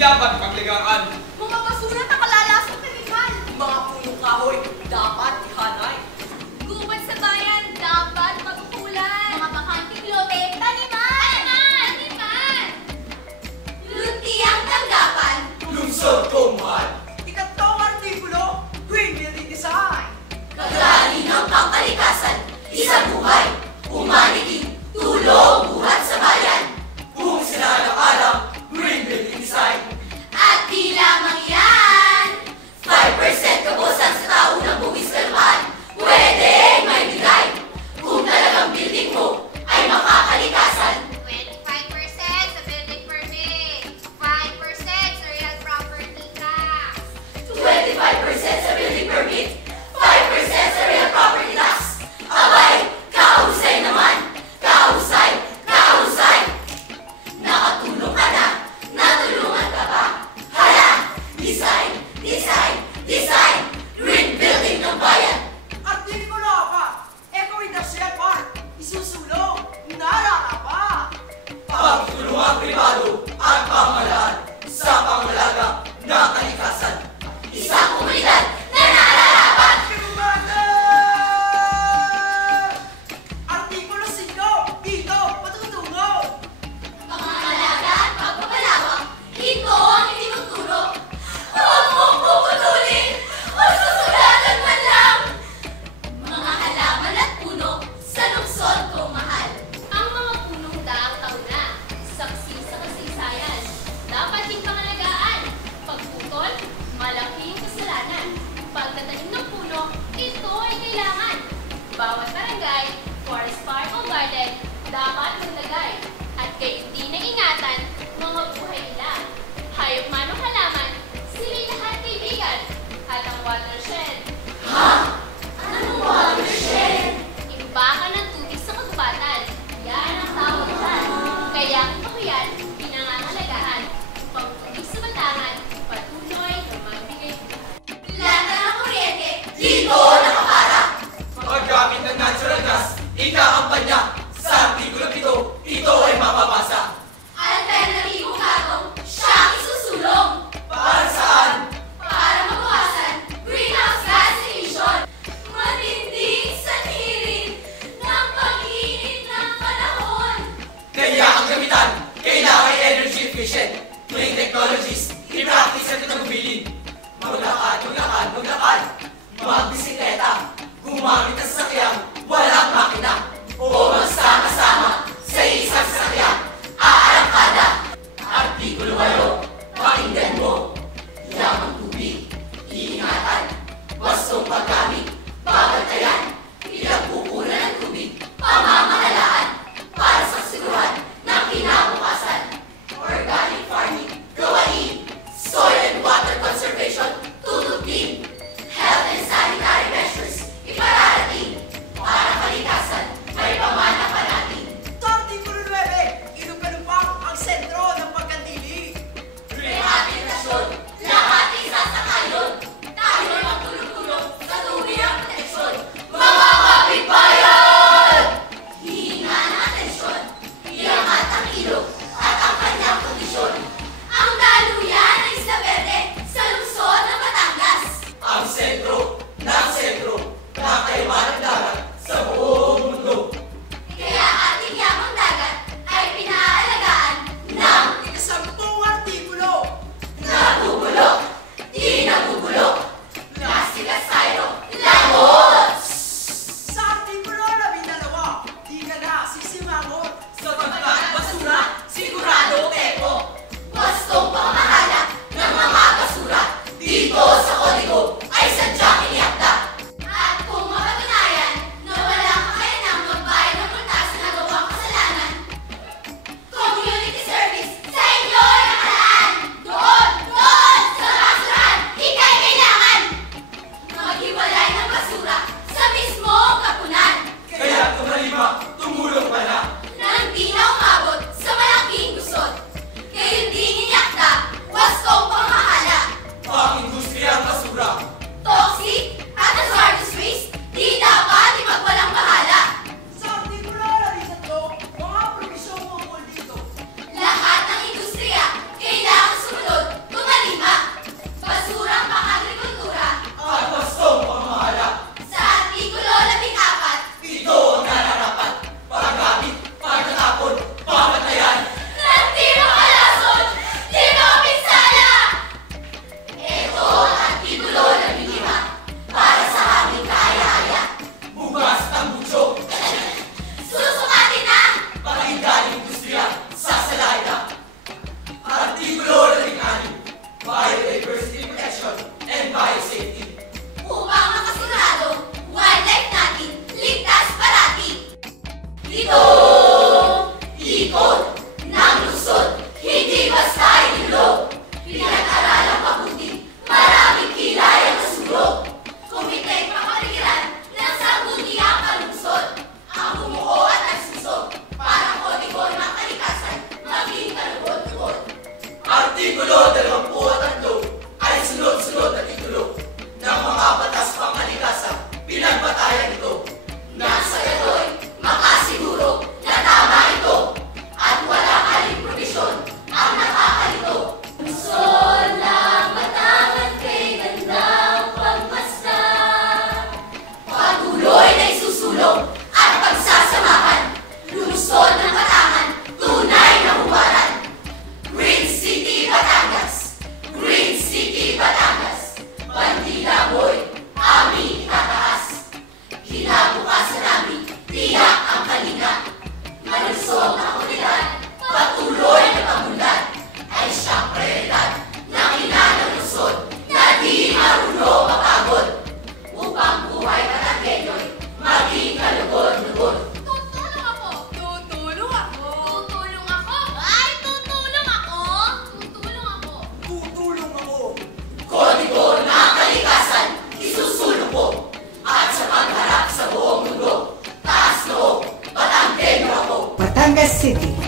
dapat paglagaan. Mga basura na kalalasang kemikal. Mga punong kahoy, dapat ihanay. Gubat sa bayan, dapat pagkukulan. Mga bakanting lote, taniman! Taniman! Luntiang tanggapan. Lungsod kong mahal. Ikatlong artikulo, Green Building Design. Kagaling ng pangkalikasan, isang buhay, humanity, tulong buhat sa bayan. Buong sinaalang-alang, Green Building Design. At di lamang yan, 5% kabusan sa tao ng buwis kalupaan, pwede may bigay. Kung talagang building mo ay makakalikasan. 25% sa building permit. 5% sa real property tax. 25% sa building permit, 5% sa real property tax. Abay, kahusay naman, kahusay, kahusay. Nakatulong ka na, natulungan ka ba? Hala, design, design, design, green building ng bayan. Artikulo pa, Eco Industrial Park, isusulong, nararapa. Pagtulungan pribado at pamahalaan sa pangalaga ng kalikasan. Isang komunidad na nararapat. Kumanda! Artikulo 5, dito, patutungo. Pangangalaga at pagpapalawak, ito ang itinuturo. Huwag mong puputulin o susulatan man lang. Mga halaman at puno sa lungsod kong mahal. Ang mga punong daang taon na, saksi sa kasaysayan, dapat din pangalagaan. Pagputol, malaking kasalanan. Pagtatanim ng puno, ito ay kailangan. Bawat barangay, forest park o garden, dapat maglagay. At gayon din na ingatan, mga buhay nila. Hayop man o halaman, sila'y lahat kaibigan. At ang watershed, Ha? Anong watershed? imbakan ng tubig sa kagubatan. Yan ang tawag dyan. Kaya ito yan, pinangangalagaan. Pagtubig sa batangan, patuloy na magbigay buhay. Lata ng kuryente, dito nakapara. Paggamit ng natural gas, ikakampanya. Sa artikulo 7, ito ay mapapasa. Alternatibong gatong, siyang isusulong. Para saan? Para mabawasan greenhouse gas emission. Matinding sanhirin ng pag-init ng panahon. Kaya ang gamitan, kailangan ay energy efficient. Clean technologies, i-practice at tagubilin. Maglakad, maglakad, maglakad. Magbisikleta, gumamit ng sasakyang walang makina. O magsama-sama sa isang sasakyan. Aarangkada, Artikulo 8, pakinggan mo. Lamang tubig, iingatan. Wastong paggamit, babantayan. Pinagpupunan ng tubig, pamamahalaan. Para sa kasiguran ng kinabukasan. Organic farming, gawain. Soil and water conservation, tutugin. Health and sanitary measures, ipararating. Para kalikasan, may pamana pa natin. Sa Artikulo 9, inupalupak ang sentro ng pagkatili. Rehabilitasyon, lahat ay sasakayon. Tayo magtulong-tulong sa tunay ang proteksyon. Mga kapitbayan! Hihinga ng atensyon, iangat ang ilog at ang kanyang kondisyon. Ang daluyan ay Isla Verde sa lungsod ng Batangas. ang sentro ng kayamanan ng dagat sa buong mundo. Kaya ating yamang dagat ay pinaalagaan ng Ikasampung artikulo, nabubulok, di nabubulok. Plastic at styro, lamot! sa Artikulo 12, di ka na sisimangot. Sapagkat basura, sigurado teko. Wastong pamamahala ng mga basura dito sa kodigo ay sadyang iniakda. At kung mapatunayan na wala kakayanang magbayad ng multa sa nagawang kasalanan, community service sa inyo ay nakalaan. Doon sa basurahan, ika'y kailangan. Maghiwalay ng basura sa mismong kapunan. Kaya tumalima, tumulong ka na. Nang di na umabot sa malaking gusot. Gayon din inyakda, wastong pamahala. Ang industriyang basura, Toxic at hazardous waste, di dapat ipagwalang bahala. Sa Artikulo 13, mga probisyong ukol dito. Lahat ng industriya kailangan sumunod Batangas City.